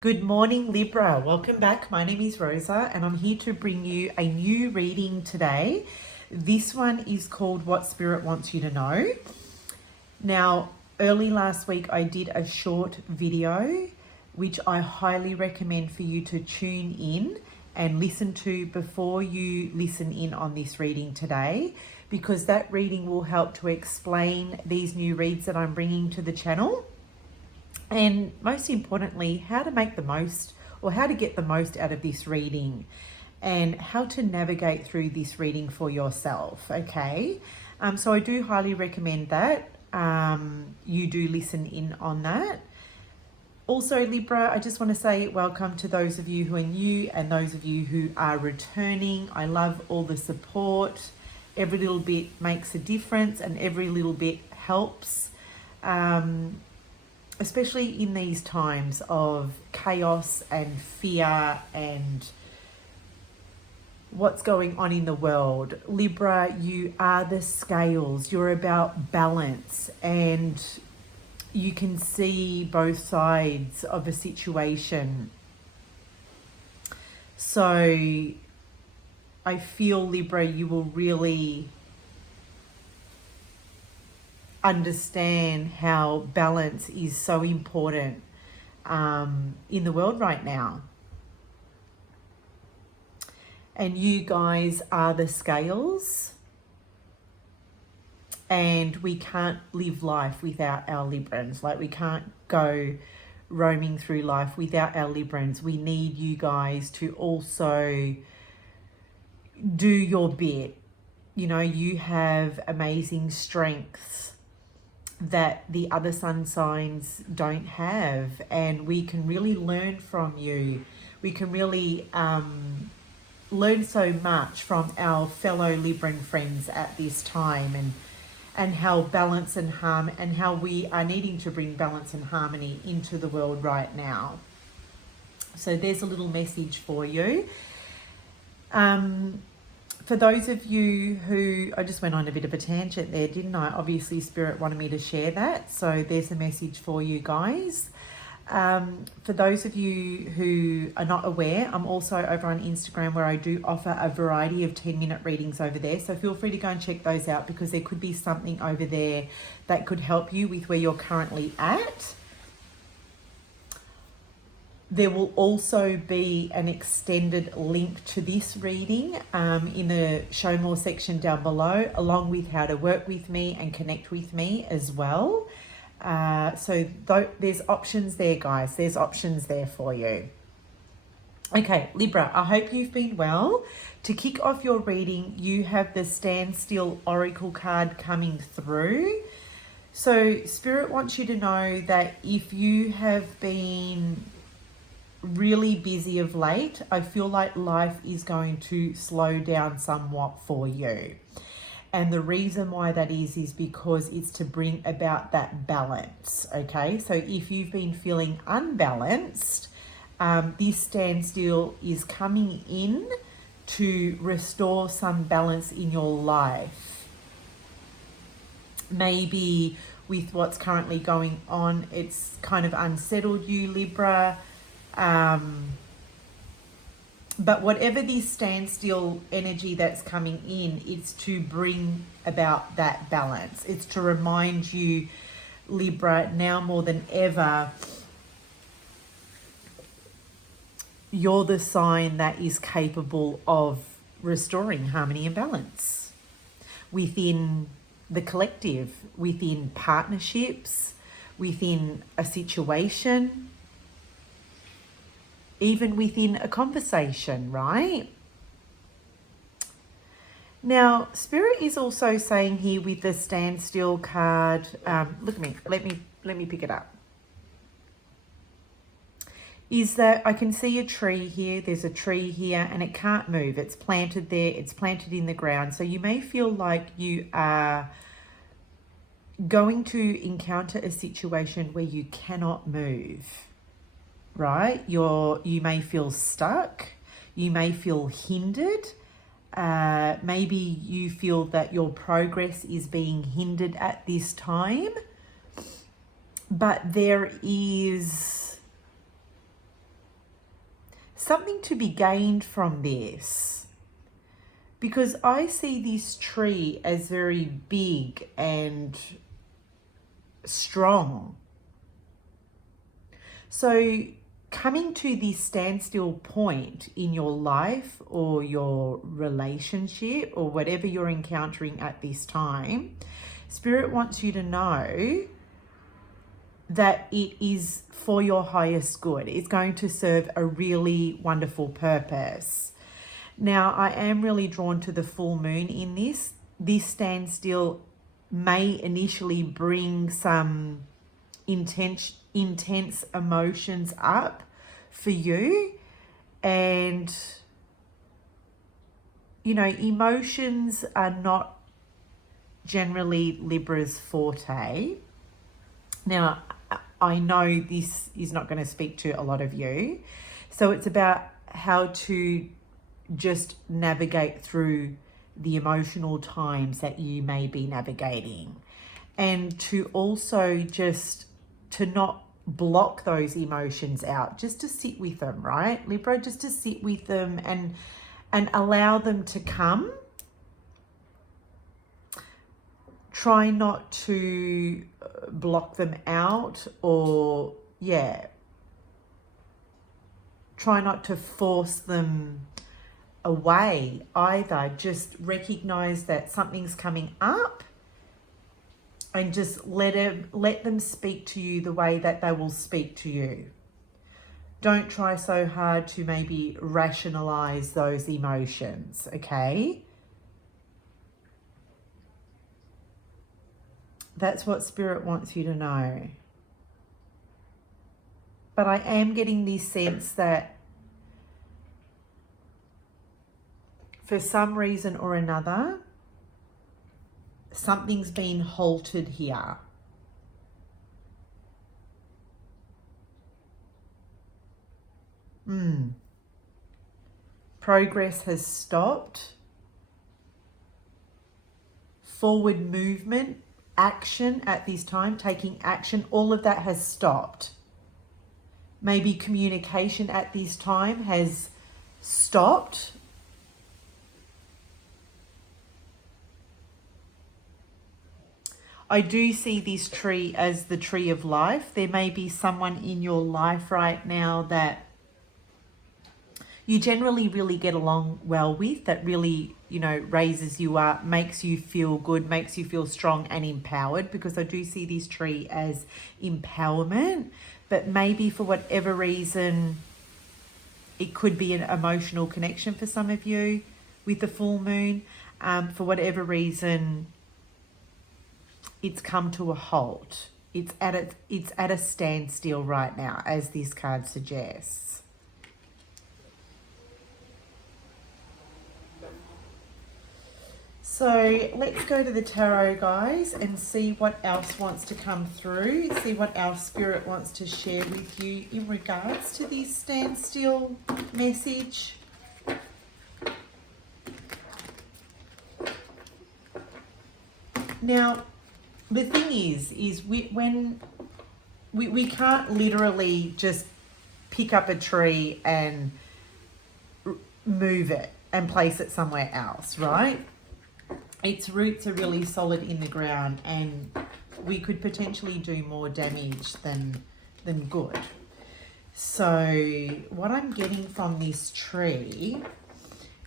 Good morning, Libra. Welcome back. My name is Rosa, and I'm here to bring you a new reading today. This one is called What Spirit Wants You to Know. Now, early last week, I did a short video, which I highly recommend for you to tune in and listen to before you listen in on this reading today, because that reading will help to explain these new reads that I'm bringing to the channel. And most importantly, how to make the most or how to get the most out of this reading and how to navigate through this reading for yourself, okay? So I do highly recommend that you do listen in on that. Also, Libra, I just want to say welcome to those of you who are new and those of you who are returning. I love all the support. Every little bit makes a difference and every little bit helps. Especially in these times of chaos and fear and what's going on in the world. Libra, you are the scales. You're about balance, and you can see both sides of a situation. So I feel, Libra, you will really understand how balance is so important in the world right now. And you guys are the scales, and we can't live life without our Librans. Like, we can't go roaming through life without our Librans. We need you guys to also do your bit. You know, you have amazing strengths that the other sun signs don't have, and we can really learn from you. We can really learn so much from our fellow Libran friends at this time, and how balance and harm, and how we are needing to bring balance and harmony into the world right now. So there's a little message for you. For those of you who, I just went on a bit of a tangent there, didn't I? Obviously, Spirit wanted me to share that. So there's a message for you guys. For those of you who are not aware, I'm also over on Instagram, where I do offer a variety of 10-minute readings over there. So feel free to go and check those out, because there could be something over there that could help you with where you're currently at. There will also be an extended link to this reading in the show more section down below, along with how to work with me and connect with me as well. So there's options there, guys. There's options there for you. Okay, Libra, I hope you've been well. To kick off your reading, you have the Standstill Oracle card coming through. So Spirit wants you to know that if you have been really busy of late, I feel like life is going to slow down somewhat for you. And the reason why that is because it's to bring about that balance, okay? So if you've been feeling unbalanced, this standstill is coming in to restore some balance in your life. Maybe with what's currently going on, it's kind of unsettled you, Libra. But whatever this standstill energy that's coming in, it's to bring about that balance. It's to remind you, Libra, now more than ever, you're the sign that is capable of restoring harmony and balance within the collective, within partnerships, within a situation, even within a conversation, right? Now, Spirit is also saying here with the standstill card, look at me, let me pick it up, is that I can see a tree here. There's a tree here and it can't move. It's planted there. It's planted in the ground. So you may feel like you are going to encounter a situation where you cannot move. Right? You may feel stuck. You may feel hindered. Maybe you feel that your progress is being hindered at this time. But there is something to be gained from this. Because I see this tree as very big and strong. So coming to this standstill point in your life or your relationship or whatever you're encountering at this time, Spirit wants you to know that it is for your highest good. It's going to serve a really wonderful purpose. Now, I am really drawn to the full moon in this. This standstill may initially bring some intense emotions up for you. And, you know, emotions are not generally Libra's forte. Now, I know this is not going to speak to a lot of you. So it's about how to just navigate through the emotional times that you may be navigating, and to also just to not block those emotions out, just to sit with them, right, Libra? Just to sit with them and allow them to come. Try not to block them out, or try not to force them away either. Just recognize that something's coming up and just let them speak to you the way that they will speak to you. Don't try so hard to maybe rationalize those emotions, okay? That's what Spirit wants you to know. But I am getting this sense that for some reason or another, something's been halted here. Progress has stopped. Forward movement, action at this time, taking action, all of that has stopped. Maybe communication at this time has stopped. I do see this tree as the tree of life. There may be someone in your life right now that you generally really get along well with, that really, you know, raises you up, makes you feel good, makes you feel strong and empowered, because I do see this tree as empowerment. But maybe for whatever reason, it could be an emotional connection for some of you with the full moon. For whatever reason, it's come to a halt. It's at a standstill right now, as this card suggests. So let's go to the tarot, guys, and see what else wants to come through. See what else Spirit wants to share with you in regards to this standstill message. Now, the thing is when we can't literally just pick up a tree and move it and place it somewhere else, right? Its roots are really solid in the ground, and we could potentially do more damage than good. So what I'm getting from this tree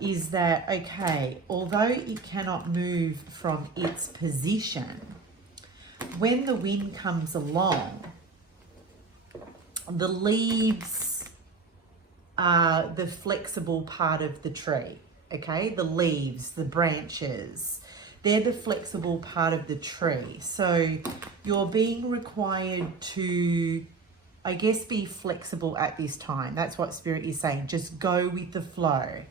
is that, okay, although it cannot move from its position, when the wind comes along, the leaves are the flexible part of the tree. Okay, the leaves, the branches, they're the flexible part of the tree. So you're being required to, I guess, be flexible at this time. That's what Spirit is saying. Just go with the flow.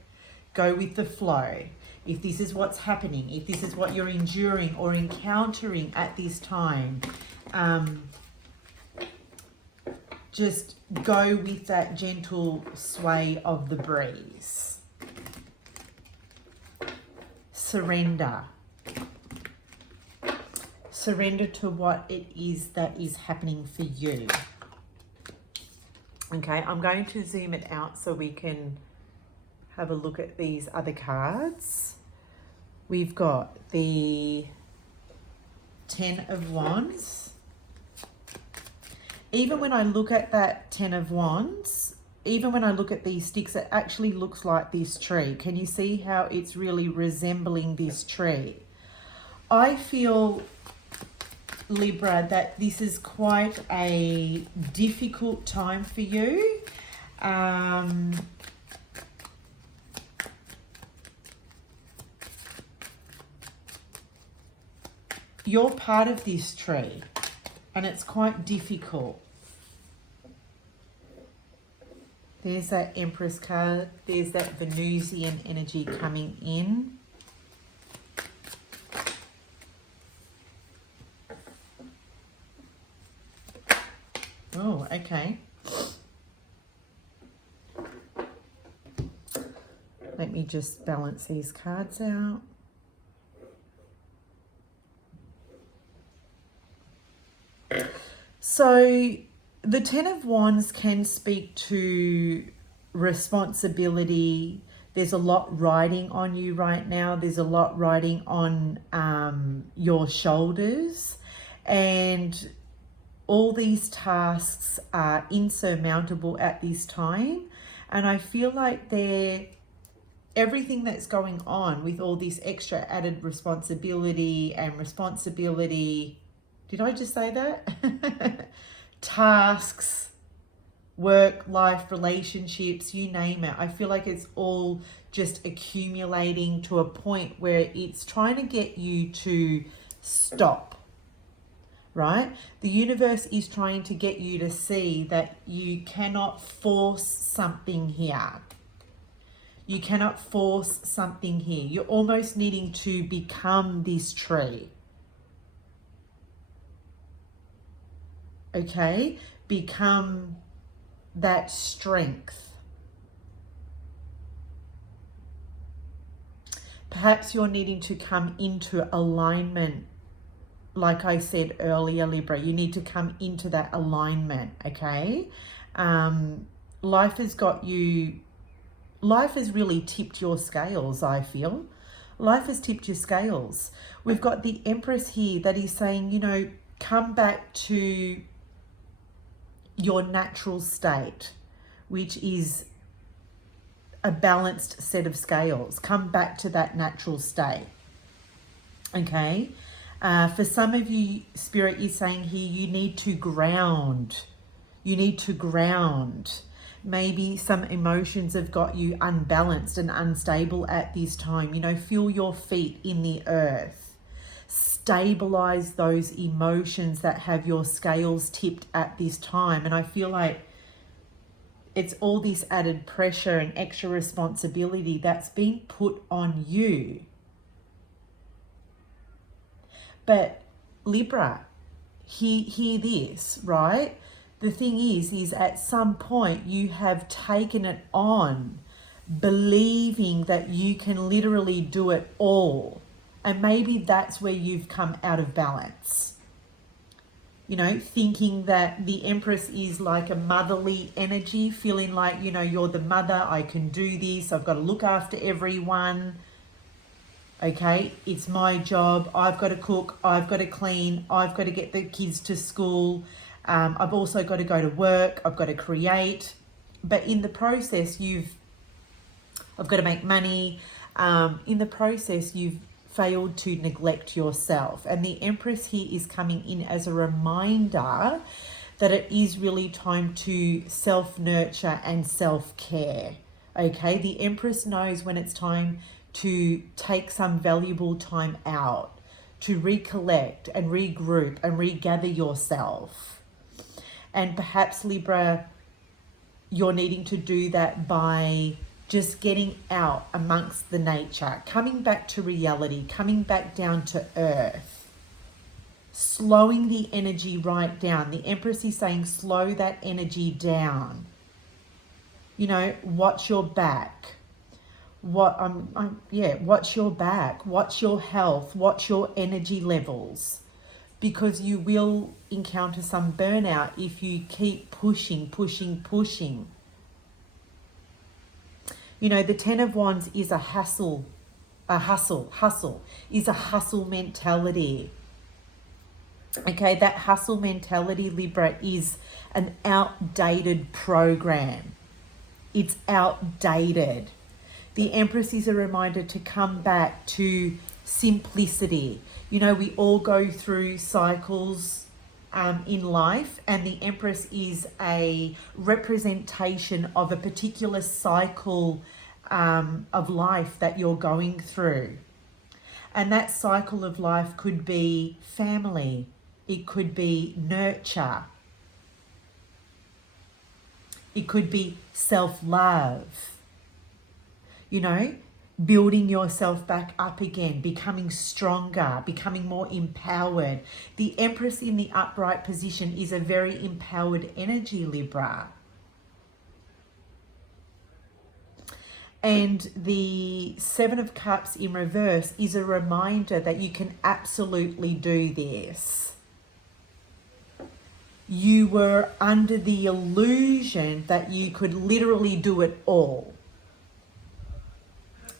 Go with the flow. If this is what's happening, if this is what you're enduring or encountering at this time, just go with that gentle sway of the breeze. Surrender. Surrender to what it is that is happening for you. Okay, I'm going to zoom it out so we can have a look at these other cards. We've got the Ten of Wands. Even when I look at that Ten of Wands, even when I look at these sticks, it actually looks like this tree. Can you see how it's really resembling this tree? I feel, Libra, that this is quite a difficult time for you. You're part of this tree, and it's quite difficult. There's that Empress card. There's that Venusian energy coming in. Oh, okay. Let me just balance these cards out. So the Ten of Wands can speak to responsibility. There's a lot riding on you right now. There's a lot riding on your shoulders, and all these tasks are insurmountable at this time. And I feel like everything that's going on with all this extra added responsibility. Did I just say that? Tasks, work, life, relationships, you name it. I feel like it's all just accumulating to a point where it's trying to get you to stop, right? The universe is trying to get you to see that you cannot force something here. You cannot force something here. You're almost needing to become this tree. Okay? Become that strength. Perhaps you're needing to come into alignment. Like I said earlier, Libra, you need to come into that alignment, okay? Life has really tipped your scales, I feel. Life has tipped your scales. We've got the Empress here that is saying, you know, come back to your natural state, which is a balanced set of scales. Come back to that natural state, okay? For some of you, Spirit is saying here, you need to ground. You need to ground. Maybe some emotions have got you unbalanced and unstable at this time. You know, feel your feet in the earth. Stabilize those emotions that have your scales tipped at this time. And I feel like it's all this added pressure and extra responsibility that's being put on you. But Libra, hear this, right? The thing is at some point you have taken it on, believing that you can literally do it all. And maybe that's where you've come out of balance. You know, thinking that the Empress is like a motherly energy, feeling like, you know, you're the mother, I can do this, I've got to look after everyone. Okay, it's my job, I've got to cook, I've got to clean, I've got to get the kids to school. I've also got to go to work, I've got to create. But in the process, I've got to make money. In the process, you've failed to neglect yourself. And the Empress here is coming in as a reminder that it is really time to self-nurture and self-care. Okay, the Empress knows when it's time to take some valuable time out, to recollect and regroup and regather yourself. And perhaps, Libra, you're needing to do that by just getting out amongst the nature, coming back to reality, coming back down to earth, slowing the energy right down. The Empress is saying slow that energy down. You know, watch your back. Watch your back, watch your health, watch your energy levels. because you will encounter some burnout if you keep pushing. You know, the Ten of Wands is a hustle, is a hustle mentality. Okay, that hustle mentality, Libra, is an outdated program. It's outdated. The Empress is a reminder to come back to simplicity. You know, we all go through cycles in life, and the Empress is a representation of a particular cycle of life that you're going through. And that cycle of life could be family, it could be nurture, it could be self-love, you know, building yourself back up again, becoming stronger, becoming more empowered. The Empress in the upright position is a very empowered energy, Libra. And the Seven of Cups in reverse is a reminder that you can absolutely do this. You were under the illusion that you could literally do it all.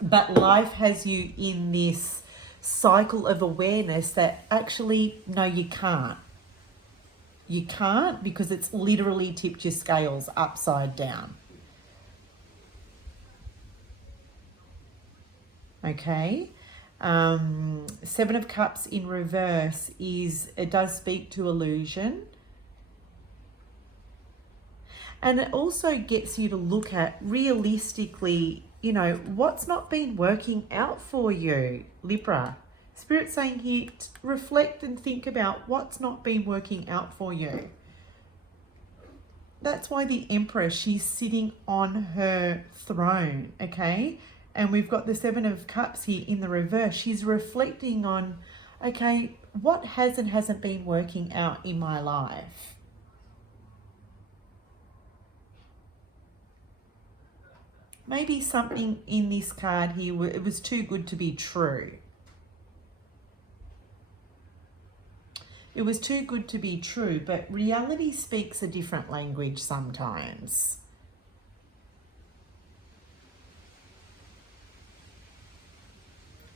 But life has you in this cycle of awareness that actually, no, you can't. You can't, because it's literally tipped your scales upside down. Okay. Seven of Cups in reverse it does speak to illusion. And it also gets you to look at realistically, you know, what's not been working out for you, Libra. Spirit's saying here, reflect and think about what's not been working out for you. That's why the Empress, she's sitting on her throne, okay? And we've got the Seven of Cups here in the reverse. She's reflecting on, okay, what has and hasn't been working out in my life? Maybe something in this card here, it was too good to be true. It was too good to be true, but reality speaks a different language sometimes.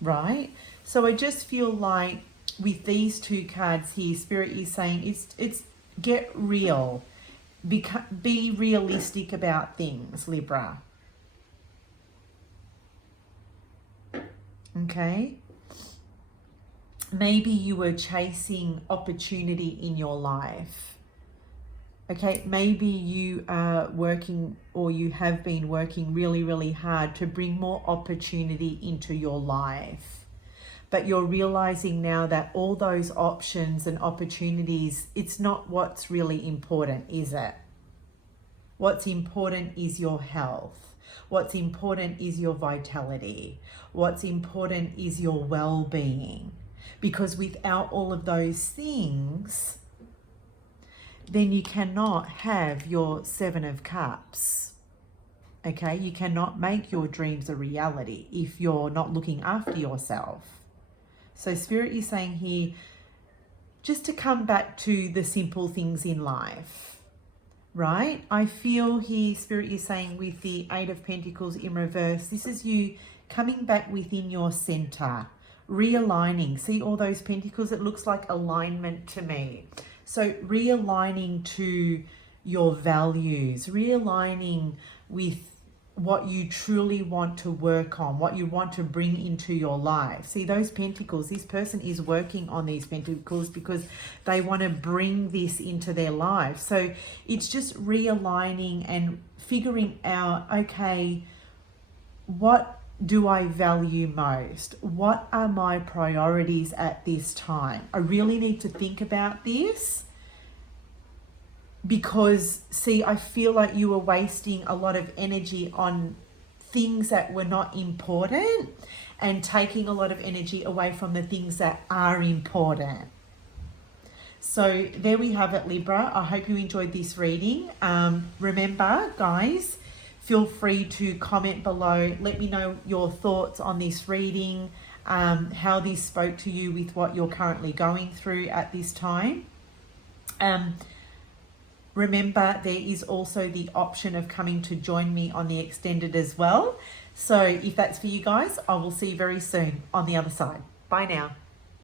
Right? So I just feel like with these two cards here, Spirit is saying it's get real. Be realistic about things, Libra. Okay? Maybe you were chasing opportunity in your life. Okay, maybe you are working, or you have been working really, really hard to bring more opportunity into your life. But you're realizing now that all those options and opportunities, it's not what's really important, is it? What's important is your health. What's important is your vitality. What's important is your well-being. Because without all of those things, then you cannot have your Seven of Cups. Okay, you cannot make your dreams a reality if you're not looking after yourself. So Spirit is saying here, just to come back to the simple things in life. Right? I feel here, Spirit is saying with the Eight of Pentacles in reverse, this is you coming back within your center, realigning. See all those pentacles? It looks like alignment to me. So realigning to your values, realigning with what you truly want to work on, what you want to bring into your life. See those pentacles, this person is working on these pentacles because they want to bring this into their life. So it's just realigning and figuring out, okay, what do I value most? What are my priorities at this time? I really need to think about this. Because, see, I feel like you were wasting a lot of energy on things that were not important and taking a lot of energy away from the things that are important. So there we have it, Libra. I hope you enjoyed this reading. Remember, guys, feel free to comment below. Let me know your thoughts on this reading. how this spoke to you with what you're currently going through at this time. Remember, there is also the option of coming to join me on the extended as well. So if that's for you guys, I will see you very soon on the other side. Bye now.